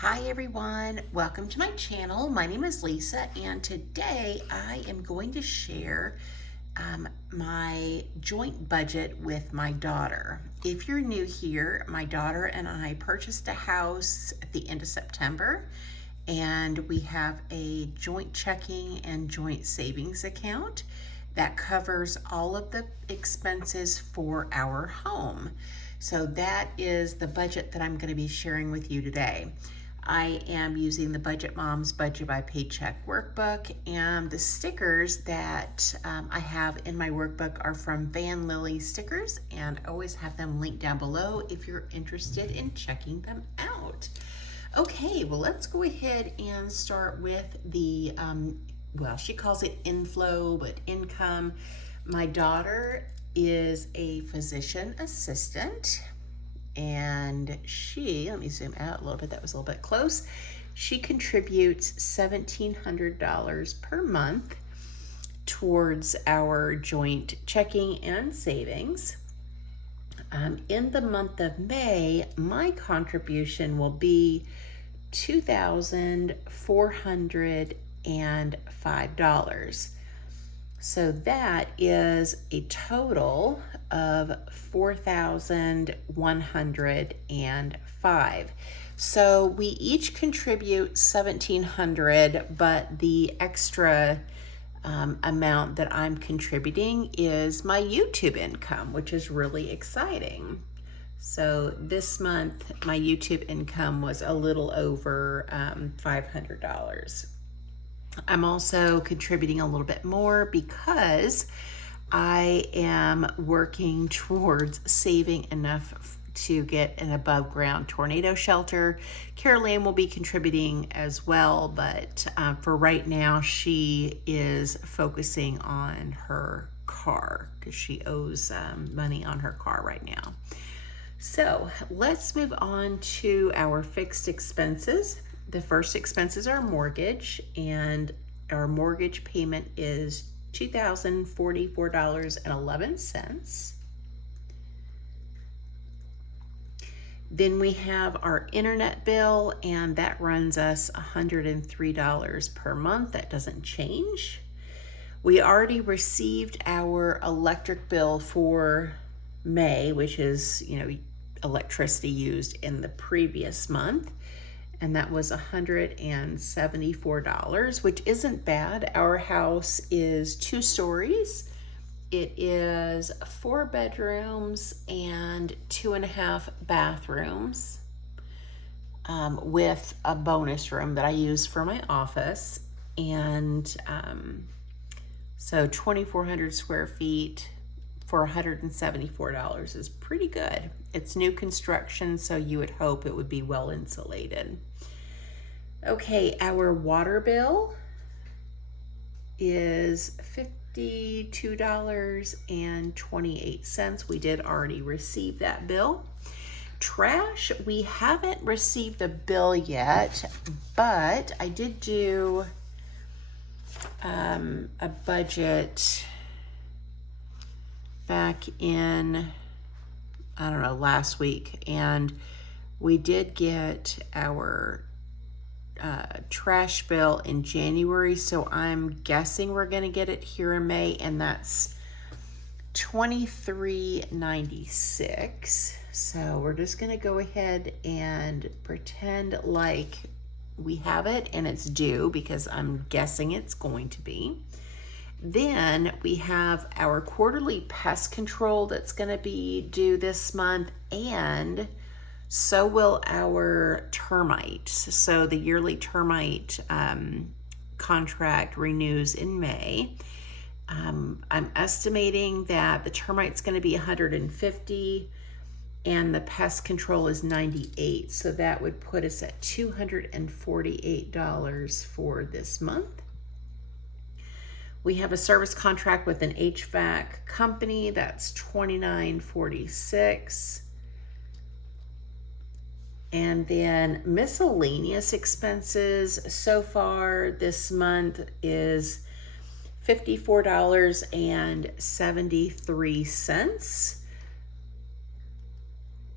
Hi everyone, welcome to my channel. My name is Lisa and today I am going to share my joint budget with my daughter. If you're new here, my daughter and I purchased a house at the end of September and we have a joint checking and joint savings account that covers all of the expenses for our home. So that is the budget that I'm going to be sharing with you today. I am using the Budget Mom's Budget by Paycheck workbook, and the stickers that I have in my workbook are from VanLilysStickers, and I always have them linked down below if you're interested in checking them out. Okay, well, let's go ahead and start with the, well, she calls it inflow, but income. My daughter is a physician assistant. And she, let me zoom out a little bit, that was a little bit close. She contributes $1,700 per month towards our joint checking and savings. In the month of May, my contribution will be $2,405. So that is a total of $4,105. So we each contribute $1,700, but the extra amount that I'm contributing is my YouTube income, which is really exciting. So this month, my YouTube income was a little over $500. I'm also contributing a little bit more because I am working towards saving enough to get an above ground tornado shelter. Caroline will be contributing as well, but for right now, she is focusing on her car because she owes money on her car right now. So let's move on to our fixed expenses. The first expenses are mortgage, and our mortgage payment is $2,044.11. Then we have our internet bill, and that runs us $103 per month. That doesn't change. We already received our electric bill for May, which is, electricity used in the previous month. And that was $174, which isn't bad. Our house is 2 stories. It is 4 bedrooms and 2.5 bathrooms, with a bonus room that I use for my office. And so 2,400 square feet for $174 is pretty good. It's new construction, so you would hope it would be well insulated. Okay, our water bill is $52.28. We did already receive that bill. Trash, we haven't received a bill yet, but I did do a budget back in, I don't know, last week, and we did get our trash bill in January, so I'm guessing we're going to get it here in May, and that's $23.96. So we're just going to go ahead and pretend like we have it and it's due, because I'm guessing it's going to be. Then we have our quarterly pest control that's going to be due this month, and so will our termites. So the yearly termite contract renews in May. I'm estimating that the termite's going to be $150 and the pest control is $98. So that would put us at $248 for this month. We have a service contract with an HVAC company that's $29.46. And then miscellaneous expenses so far this month is $54.73.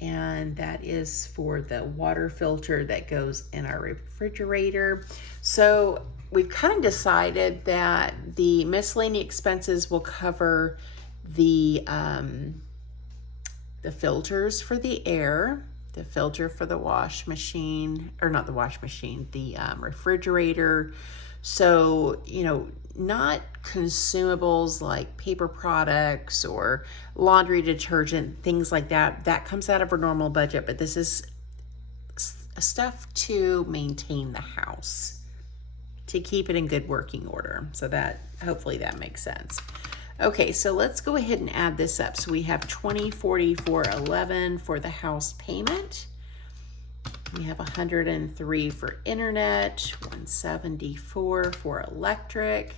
and that is for the water filter that goes in our refrigerator. So we've kind of decided that the miscellaneous expenses will cover the filters for the air, the filter for the wash machine, or not the wash machine, the refrigerator. So, you know, not consumables like paper products or laundry detergent, things like that. That comes out of our normal budget, but this is stuff to maintain the house, to keep it in good working order. So that, hopefully that makes sense. Okay, so let's go ahead and add this up. So we have $20.44.11 for the house payment. We have $103 for internet, $174 for electric,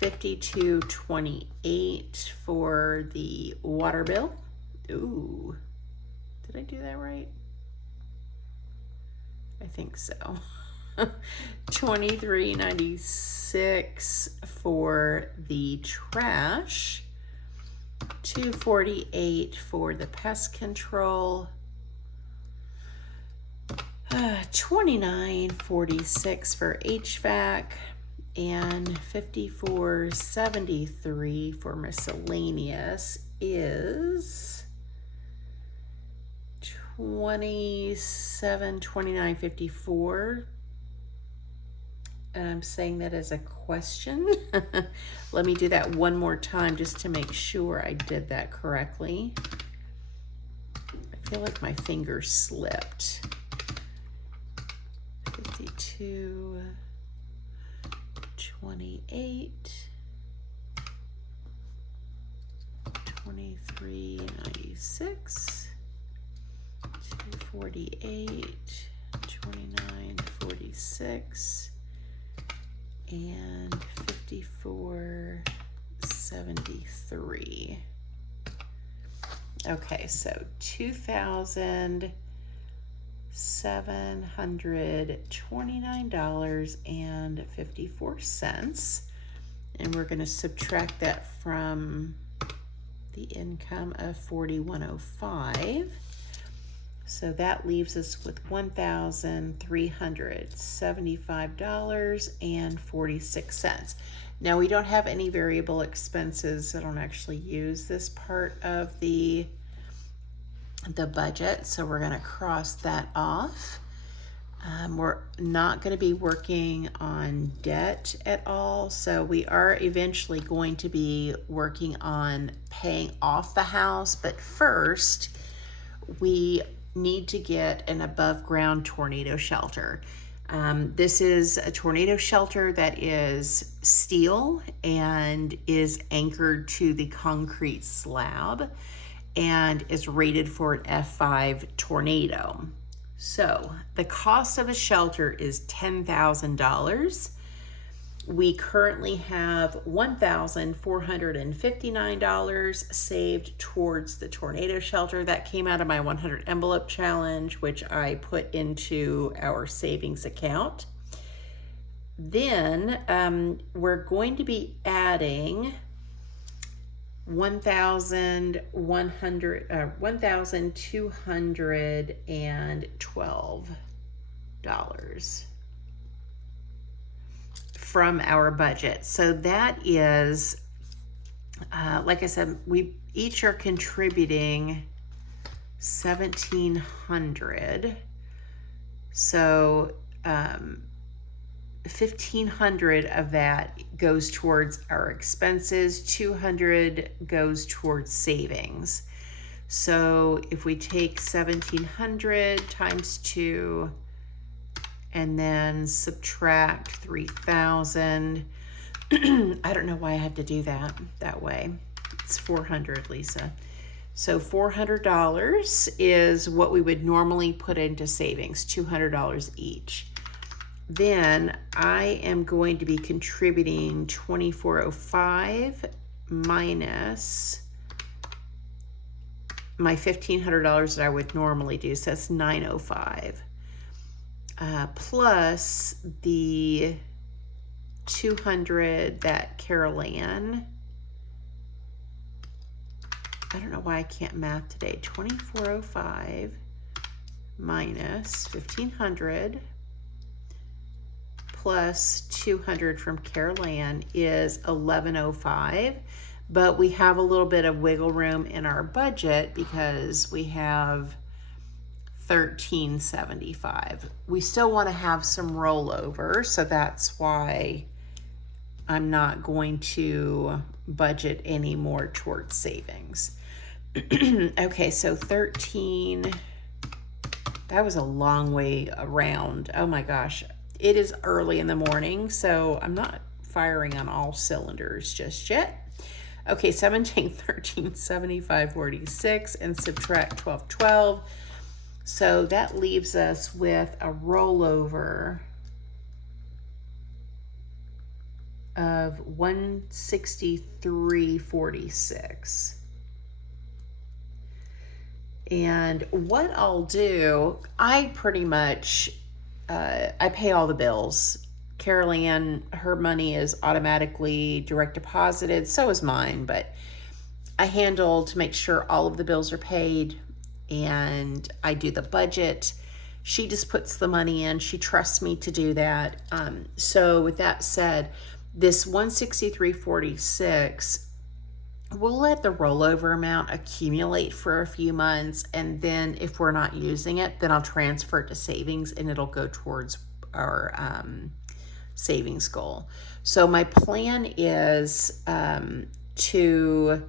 $52.28 for the water bill. Ooh, did I do that right? I think so. $23.96 for the trash, $2.48 for the pest control, $29.46 for HVAC, and $54.73 for miscellaneous is $27.29.54. And I'm saying that as a question. Let me do that one more time just to make sure I did that correctly. I feel like my finger slipped. 52.28, 23.96, 248, 29.46, and 54.73. Okay, so $2,729.54, and we're going to subtract that from the income of $4,105. So that leaves us with $1,375.46. Now we don't have any variable expenses. I don't actually use this part of the budget, so we're going to cross that off. We're not going to be working on debt at all, so we are eventually going to be working on paying off the house, but first we need to get an above ground tornado shelter. This is a tornado shelter that is steel and is anchored to the concrete slab and is rated for an F5 tornado. So the cost of a shelter is $10,000. We currently have $1,459 saved towards the tornado shelter. That came out of my 100 envelope challenge, which I put into our savings account. Then we're going to be adding $1,212 from our budget. So that is, like I said, we each are contributing $1,700. So $1,500 of that goes towards our expenses, $200 goes towards savings. So if we take 1,700 times 2 and then subtract 3,000, I don't know why I had to do that way. It's 400, Lisa. So $400 is what we would normally put into savings, $200 each. Then I am going to be contributing $2,405 minus my $1,500 that I would normally do, so that's $905. Plus the $200 that Carol Ann I don't know why I can't math today. 2405 minus 1500 plus 200 from Carol is 1105. But we have a little bit of wiggle room in our budget because we have 1375. We still want to have some rollover, so that's why I'm not going to budget any more towards savings. Okay, so 13, that was a long way around. Oh my gosh, it is early in the morning, so I'm not firing on all cylinders just yet. Okay, so I'm going to take 1375.46 and subtract 1212. So that leaves us with a rollover of 163.46. And what I'll do, I pretty much, I pay all the bills. Carol Ann, her money is automatically direct deposited. So is mine, but I handle to make sure all of the bills are paid, and I do the budget. She just puts the money in. She trusts me to do that. So with that said, this 163.46, we'll let the rollover amount accumulate for a few months, and then if we're not using it, then I'll transfer it to savings and it'll go towards our savings goal. So my plan is to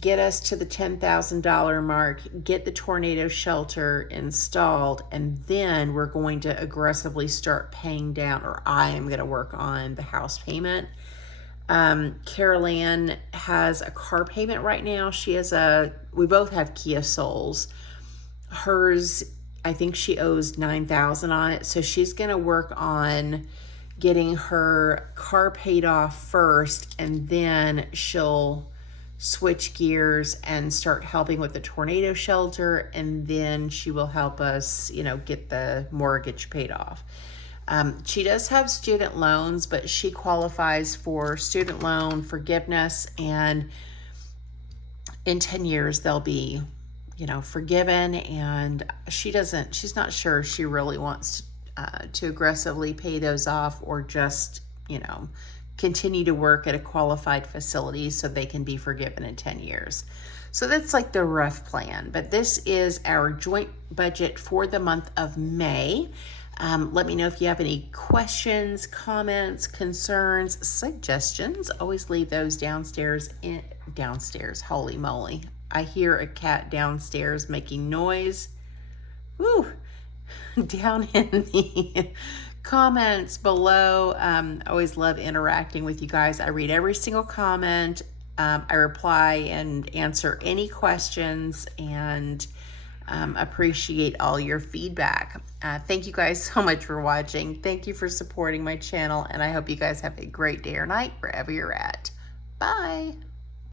get us to the $10,000 mark, get the tornado shelter installed, and then we're going to aggressively start paying down, or I am going to work on the house payment. Carol Ann has a car payment right now. We both have Kia Souls. Hers, I think she owes $9,000 on it. So she's going to work on getting her car paid off first, and then she'll switch gears and start helping with the tornado shelter, and then she will help us, get the mortgage paid off. She does have student loans, but she qualifies for student loan forgiveness, and in 10 years they'll be, forgiven, and she's not sure she really wants to aggressively pay those off, or just, continue to work at a qualified facility so they can be forgiven in 10 years. So that's like the rough plan, but this is our joint budget for the month of May. Let me know if you have any questions, comments, concerns, suggestions. Always leave those downstairs. Holy moly. I hear a cat downstairs making noise. Woo! Down in the comments below. I always love interacting with you guys. I read every single comment. I reply and answer any questions, and appreciate all your feedback. Thank you guys so much for watching. Thank you for supporting my channel, and I hope you guys have a great day or night wherever you're at. Bye.